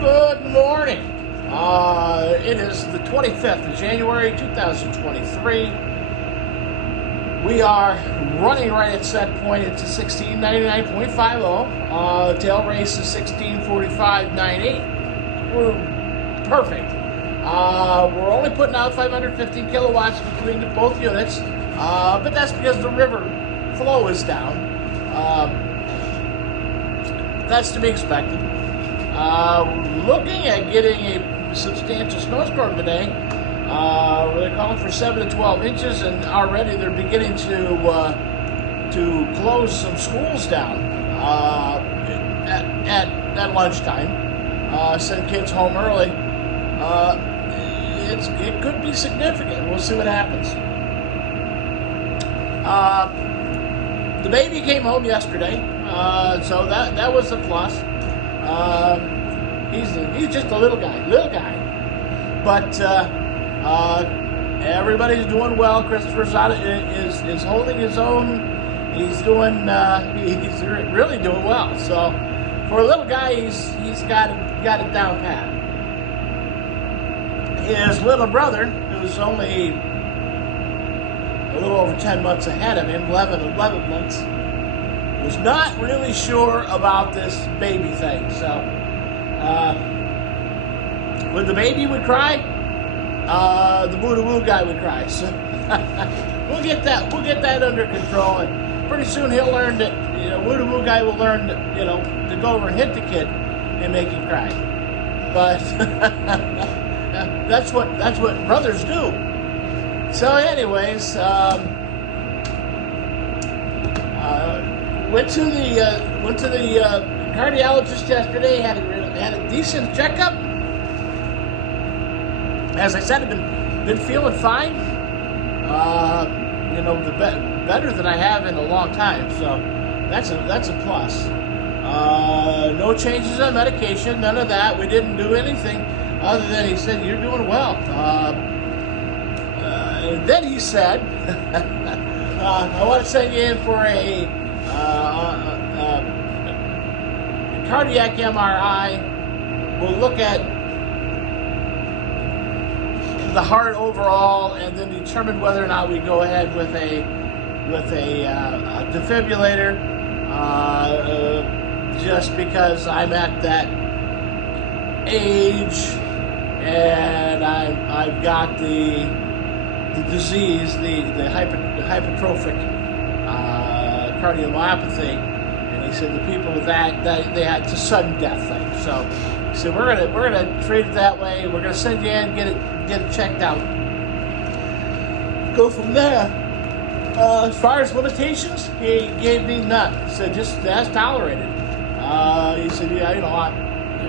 Good morning. It is the 25th of January, 2023. We are running right at set point. It's a 1699.50. Tail race is 1645.98. We're perfect. We're only putting out 550 kilowatts between both units, but that's because the river flow is down. That's to be expected. Looking at getting a substantial snowstorm today. They're calling for 7 to 12 inches, and already they're beginning to close some schools down at lunchtime. Send kids home early. It could be significant. We'll see what happens. The baby came home yesterday, so that was a plus. He's just a little guy, but everybody's doing well. Christopher is holding his own. He's he's really doing well. So for a little guy, he's got it down pat. His little brother, who's only a little over 10 months ahead of him, 11 months, was not really sure about this baby thing. So when the baby would cry, the boo-to-woo guy would cry. So we'll get that under control, and pretty soon he'll learn that boo-to-woo guy will learn to go over and hit the kid and make him cry. But that's what brothers do. So anyways, went to the cardiologist yesterday. Had a decent checkup. As I said, I've been feeling fine. Better than I have in a long time. So that's a plus. No changes on medication. None of that. We didn't do anything other than he said, "You're doing well." And then he said, "I want to send you in for a cardiac MRI. We'll look at the heart overall, and then determine whether or not we go ahead with a defibrillator. Just because I'm at that age, and I've got the disease, the hypertrophic cardiomyopathy." And he said the people with that they had a sudden death thing. So he said we're gonna treat it that way. We're gonna send you in, get it checked out, go from there. As far as limitations, he gave me none. He said just as tolerated. He said,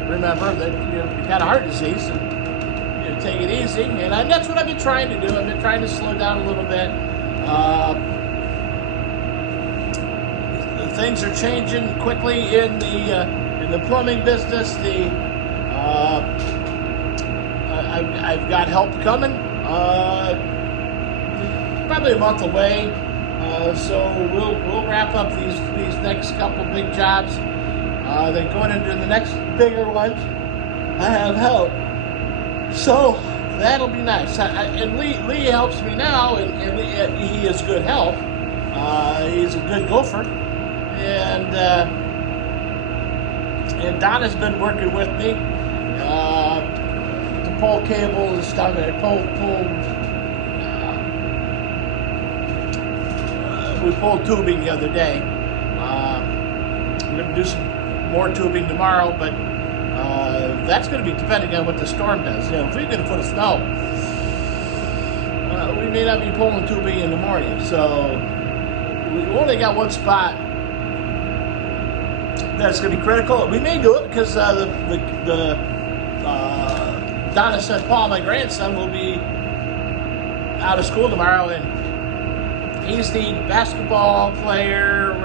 remember that you've got a heart disease, and take it easy. And that's what I've been trying to do. I've been trying to slow down a little bit. Things are changing quickly in the plumbing business. I've got help coming. Probably a month away. So we'll wrap up these next couple big jobs. Then going into the next bigger ones, I have help. So that'll be nice. And Lee helps me now, and he is good help. He's a good gopher. And Donna's been working with me to pull cable and stuff. We pulled tubing the other day. We're going to do some more tubing tomorrow, but that's going to be depending on what the storm does. If we get a foot of snow, we may not be pulling tubing in the morning. So we've only got one spot that's going to be critical. We may do it because Donna said Paul, my grandson, will be out of school tomorrow, and he's the basketball player,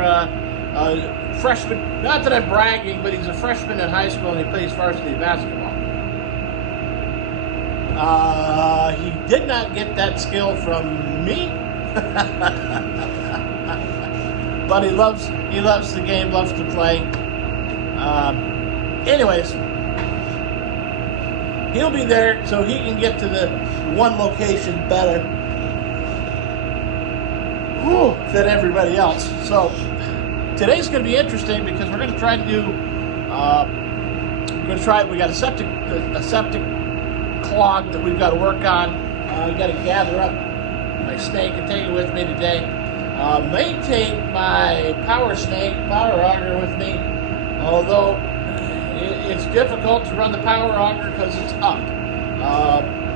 freshman. Not that I'm bragging, but he's a freshman in high school, and he plays varsity basketball. He did not get that skill from me, but he loves the game, loves to play. Anyways, he'll be there so he can get to the one location better than everybody else. So today's going to be interesting because we're going to try to do. We got a septic clog that we've got to work on. I've got to gather up my snake and take it with me today. May take my power auger with me, although it's difficult to run the power auger because it's up.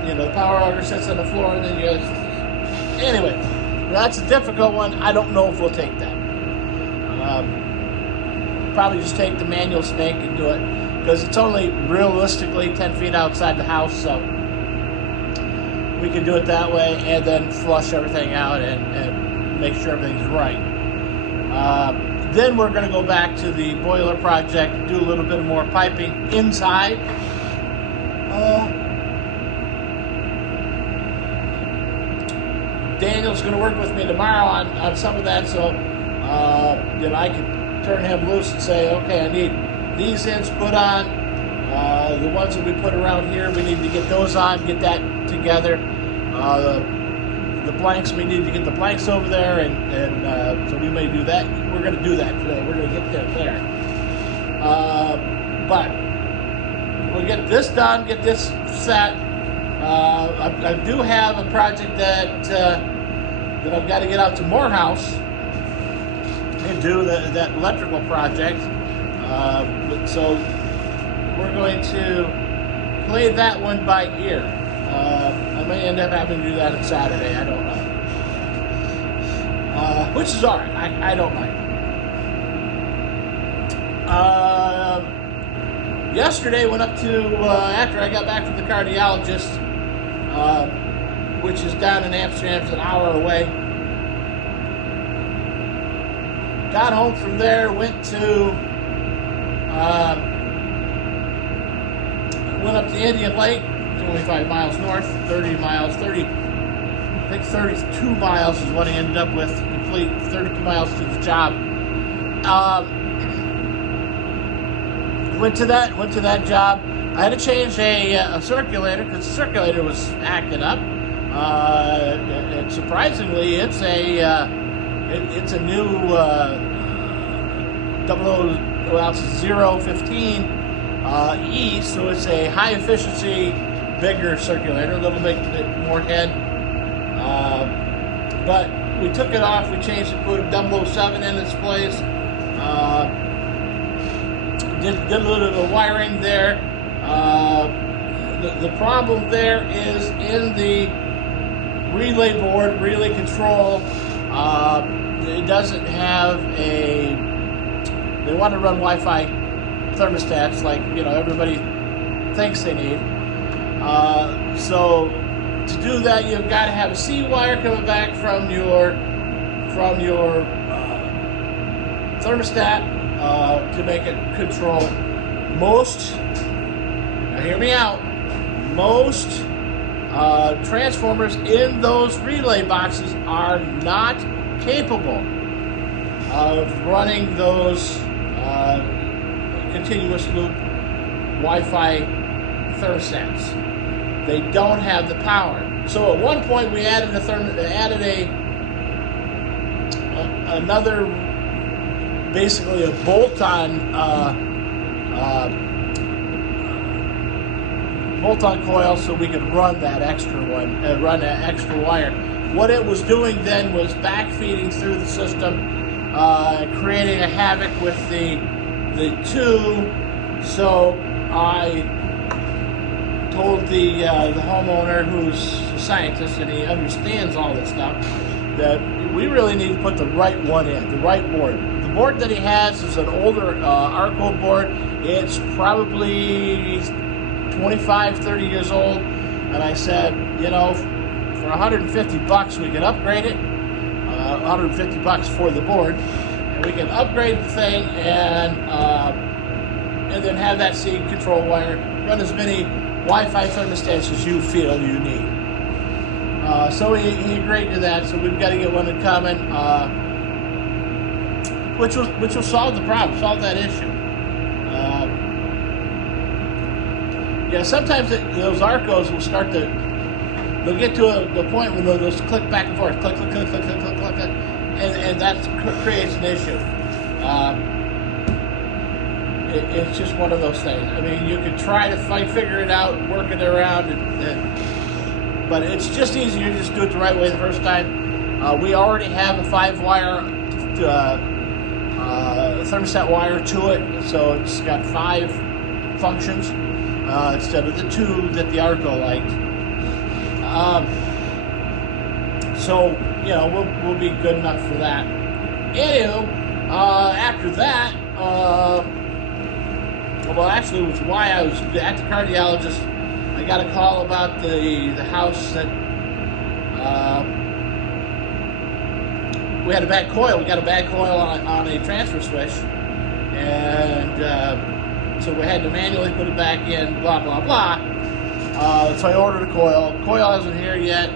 The power auger sits on the floor and then anyway, that's a difficult one. I don't know if we'll take that. Probably just take the manual snake and do it because it's only realistically 10 feet outside the house, so we can do it that way and then flush everything out and make sure everything's right. Then we're going to go back to the boiler project, do a little bit more piping inside. Daniel's going to work with me tomorrow on some of that, so I can turn him loose and say, okay, I need these ends put on. The ones that we put around here, we need to get those on, get that together. The blanks, we need to get the blanks over there, and so we may do that. We're going to do that today. We're going to get there. But we'll get this done, get this set. I do have a project that I've got to get out to Morehouse and do that electrical project. So we're going to play that one by ear. I may end up having to do that on Saturday. I don't know. Which is all right. I don't mind. Yesterday, went up to, after I got back from the cardiologist, which is down in Amsterdam, it's an hour away. Got home from there, went up to Indian Lake, 25 miles north, 32 miles is what I ended up with, complete 32 miles to the job. Went to that job. I had to change a circulator because the circulator was acting up. And surprisingly, it's a new 015 E, so it's a high efficiency, bigger circulator, a little bit more head. But we took it off, we changed it, put a 007 in its place. Did a little bit of wiring there. The problem there is in the relay board, relay control. It doesn't have they want to run Wi-Fi thermostats like everybody thinks they need. So to do that, you've got to have a C wire coming back from your thermostat to make it control. Now hear me out. Most transformers in those relay boxes are not capable of running those continuous loop Wi-Fi thermostats. They don't have the power. So at one point we added another, basically a bolt-on coil, so we could run that extra one, run that extra wire. What it was doing then was backfeeding through the system, creating a havoc with the two. So I told the homeowner, who's a scientist and he understands all this stuff, that we really need to put the right one in, the right board. The board that he has is an older Arco board. It's probably 25, 30 years old. And I said, for $150 we can upgrade it. $150 for the board, and we can upgrade the thing and then have that C control wire run as many Wi-Fi thermostats as you feel you need. So he agreed to that. So we've got to get one in common, which will solve the problem, solve that issue. Yeah, sometimes those Arcos will start to, they'll get to the point where they'll just click back and forth, click, click, click, click, click, click, click, click, and that creates an issue. It's just one of those things. I mean, you could try to figure it out, work it around, but it's just easier to just do it the right way the first time. We already have a 5-wire thermostat wire to it, so it's got 5 functions instead of the 2 that the Arco liked. So you know, we'll be good enough for that. Anywho, after that, well, actually, it was why I was at the cardiologist. I got a call about the house that we had a bad coil. We got a bad coil on a transfer switch, and so we had to manually put it back in. Blah blah blah. So I ordered a coil. Coil isn't here yet.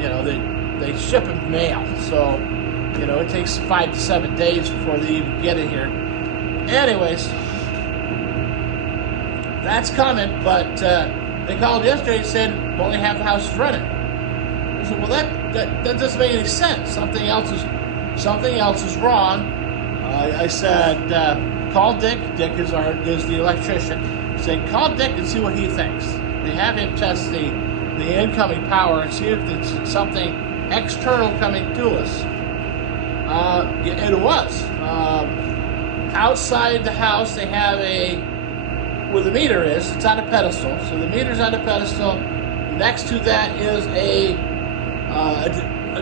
You know, they ship in mail, so you know it takes 5 to 7 days before they even get it here. Anyways, that's coming. But they called yesterday and said only half the house is running. I said, well, that doesn't make any sense. Something else is wrong. I said, call Dick. Dick is the electrician. I said, call Dick and see what he thinks. They have him test the incoming power and see if it's something external coming to us. It was. Outside the house, they have where the meter is, it's on a pedestal. So the meter's on a pedestal. Next to that is a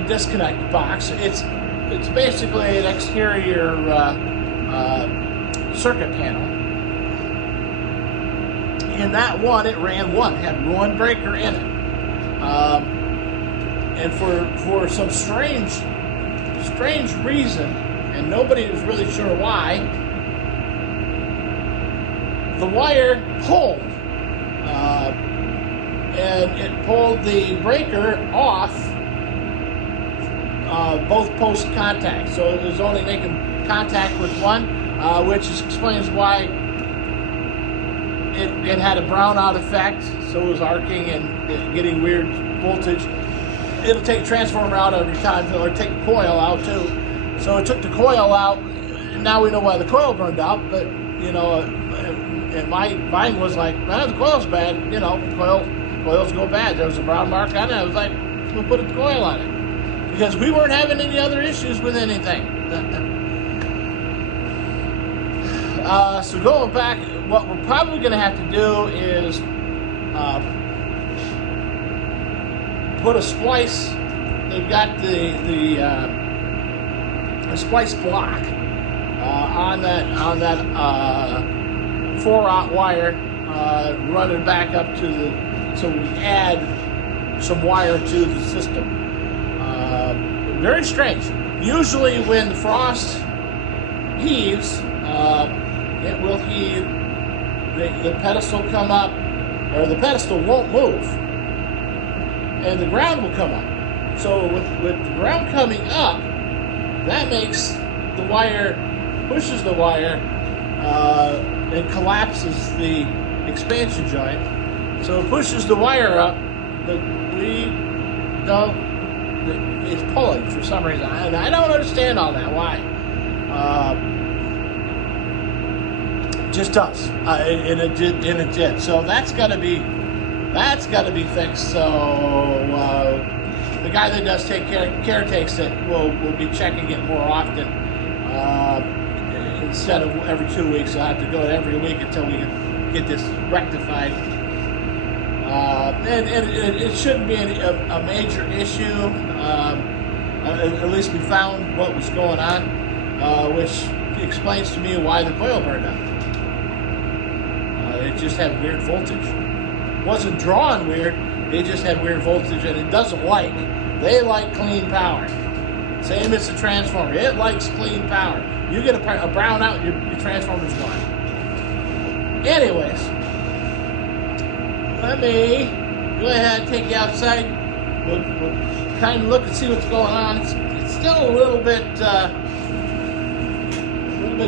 disconnect box. It's basically an exterior circuit panel. In that one, it had one breaker in it. And for some strange reason, and nobody was really sure why, the wire pulled, and it pulled the breaker off both post contact. So it was only making contact with one, which explains why it had a brownout effect. So it was arcing and getting weird voltage. It'll take transformer out every time, or take the coil out too. So it took the coil out. Now we know why the coil burned out, but you know, and mine was like, the coil's bad. You know, coils go bad. There was a brown mark on it. I was like, we'll put a coil on it because we weren't having any other issues with anything. So going back, what we're probably going to have to do is put a splice. They've got the splice block on that 4-aught wire, running back up to so we add some wire to the system. Very strange. Usually when the frost heaves, it will heave, the pedestal come up, or the pedestal won't move, and the ground will come up. So with the ground coming up, that makes the wire, pushes the wire, and collapses the expansion joint. So it pushes the wire up, but it's pulling for some reason. And I don't understand all that, why. It just does. And it did. So that's got to be fixed. So the guy that does take care takes it will be checking it more often. Instead of every 2 weeks, I'll have to go every week until we can get this rectified. And it shouldn't be a major issue. At least we found what was going on, which explains to me why the coil burned out. It just had weird voltage. It wasn't drawn weird, it just had weird voltage, and it doesn't like. They like clean power. Same as the transformer. It likes clean power. You get a brownout, your transformer's gone. Anyways, let me go ahead and take you outside. We'll kind of look and see what's going on. It's still a little bit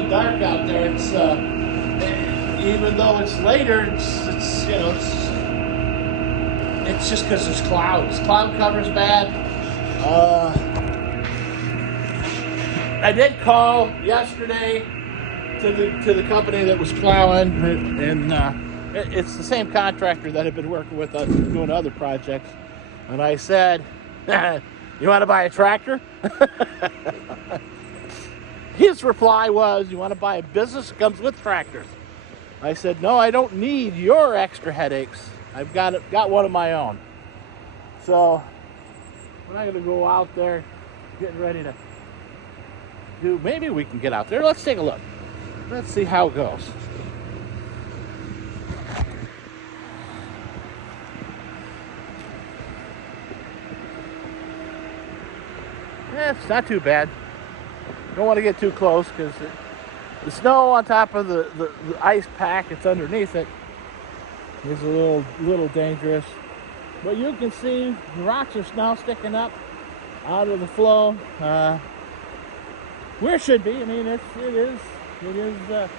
dark out there. It's even though it's later, it's you know, it's just because there's clouds. Cloud cover's bad. I did call yesterday to the company that was plowing, and it's the same contractor that had been working with us doing other projects. And I said, "You want to buy a tractor?" His reply was, "You want to buy a business that comes with tractors?" I said, "No, I don't need your extra headaches. I've got one of my own." So we're not going to go out there getting ready to do. Maybe we can get out there. Let's take a look. Let's see how it goes. It's not too bad. Don't want to get too close because the snow on top of the ice pack that's underneath it is a little dangerous. But you can see the rocks are now sticking up out of the flow where it should be. I mean, it is that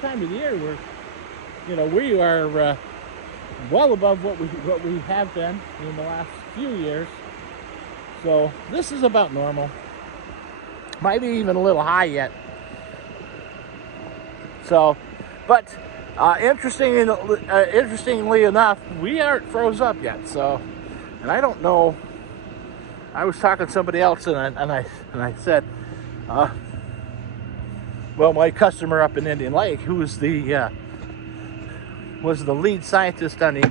time of the year where we are well above what we have been in the last few years. So this is about normal. Might be even a little high yet. So, but interestingly enough, we aren't froze up yet. So, and I don't know. I was talking to somebody else, and I said, well, my customer up in Indian Lake, who was the lead scientist on the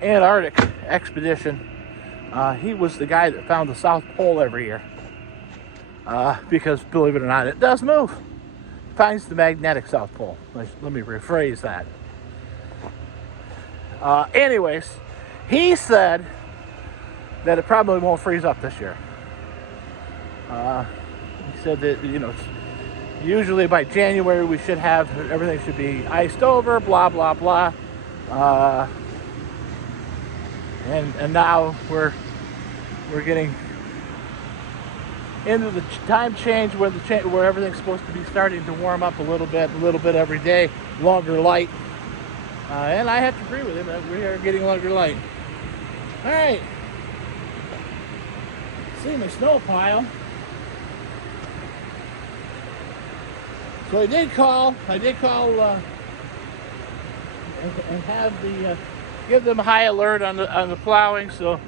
Antarctic expedition, he was the guy that found the South Pole every year. Because, believe it or not, it does move. Finds the magnetic South Pole. Let me rephrase that. Anyways, he said that it probably won't freeze up this year. He said that, usually by January we should have, everything should be iced over, blah, blah, blah. And now we're getting into the time change where everything's supposed to be starting to warm up a little bit every day, longer light. And I have to agree with him that we are getting longer light. All right. See my snow pile. So I did call and have give them a high alert on the plowing. So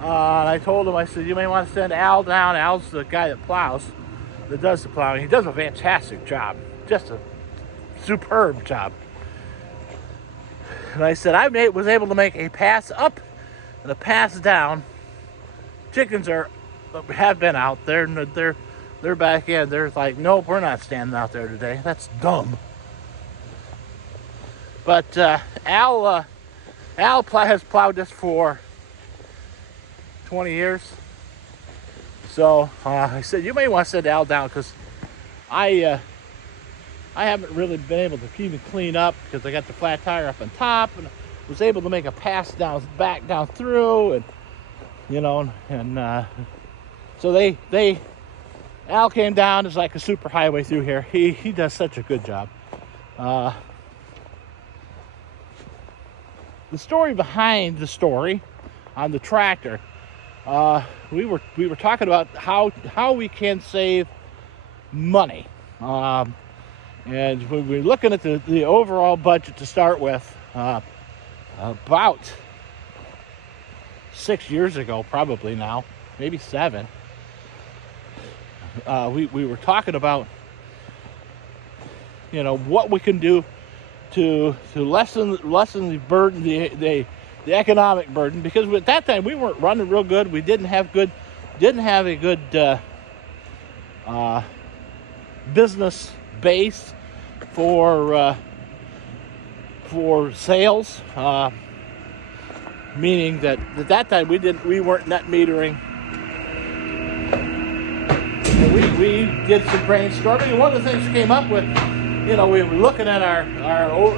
I told him, I said, you may want to send Al down. Al's the guy that does the plowing. He does a fantastic job, just a superb job. And I said, was able to make a pass up and a pass down. Chickens have been out there, and they're back in. They're like, nope, we're not standing out there today. That's dumb. But Al has plowed this for 20 years. So I said, you may want to send Al down because I haven't really been able to even clean up because I got the flat tire up on top and was able to make a pass back down through, and so Al came down. It's like a super highway through here. He does such a good job. The story behind the story on the tractor, we were talking about how we can save money, and we were looking at the overall budget to start with. About 6 years ago, probably now, maybe 7. We were talking about what we can do to lessen the burden, the economic burden, because at that time we weren't running real good. We didn't have a good business base for sales, meaning that at that time we weren't net metering. And we did some brainstorming, and one of the things we came up with, we were looking at our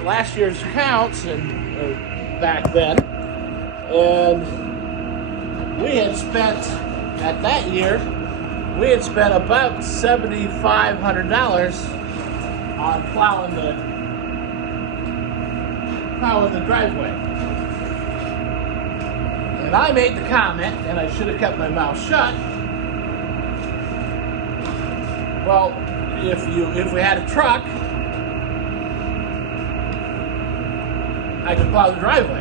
last year's accounts and back then, and we had spent about $7,500 on plowing plowing the driveway. And I made the comment, and I should have kept my mouth shut. Well, if we had a truck, I could plow the driveway.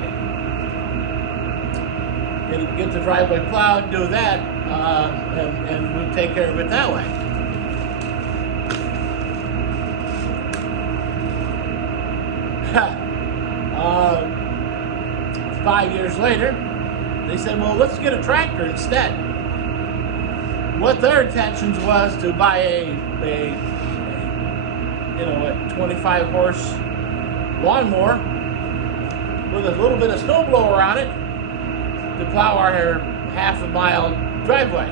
Get the driveway plowed, do that, and we'd take care of it that way. 5 years later, they said, well, let's get a tractor instead. What their intentions was to buy a 25 horse lawnmower with a little bit of snowblower on it to plow our half a mile driveway.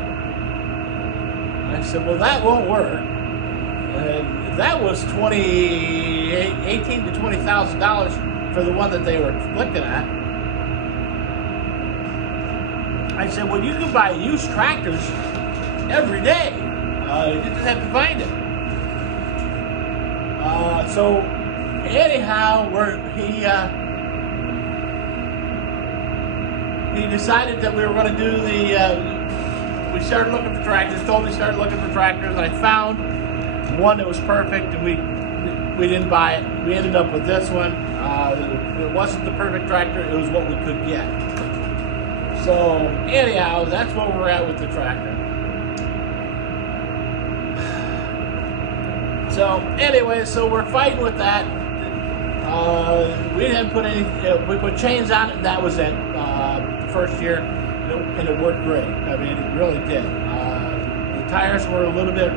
I said, well, that won't work. And that was $18,000 to $20,000 for the one that they were looking at. I said, well, you can buy used tractors every day. You just have to find it. So anyhow, he decided that we were going to do we started looking for tractors, told me to start looking for tractors, and I found one that was perfect, and we didn't buy it. We ended up with this one. It wasn't the perfect tractor, it was what we could get. So anyhow, that's where we're at with the tractor. So anyway, so we're fighting with that. We didn't put any, we put chains on it, and that was it. The first year, and it worked great. I mean, it really did. The tires were a little bit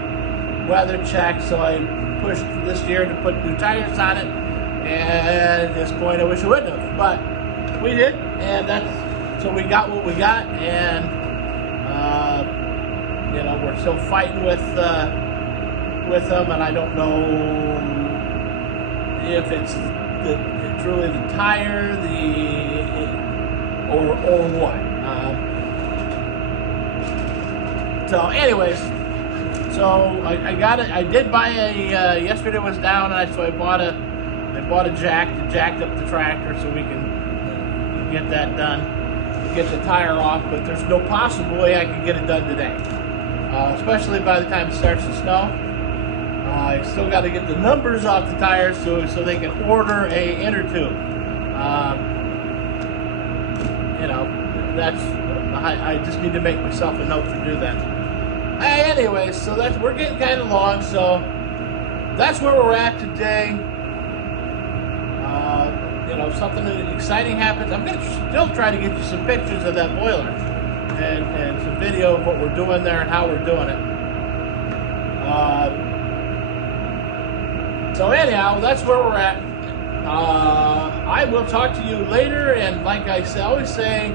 weather checked, so I pushed this year to put new tires on it. And at this point, I wish I wouldn't have, but we did, and so we got what we got, and we're still fighting with them, and I don't know if it's really the tire, or what. So anyways, so I got it. I did buy yesterday was down, and so I bought a jack to jack up the tractor so we can get that done, get the tire off. But there's no possible way I can get it done today, especially by the time it starts to snow. I still got to get the numbers off the tires so they can order a inner tube. I just need to make myself a note to do that. Anyway, so we're getting kind of long, so that's where we're at today. If something exciting happens, I'm going to still try to get you some pictures of that boiler and some video of what we're doing there and how we're doing it. So anyhow, that's where we're at. I will talk to you later, and like I always say,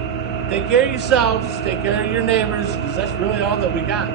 take care of yourselves, take care of your neighbors, because that's really all that we got.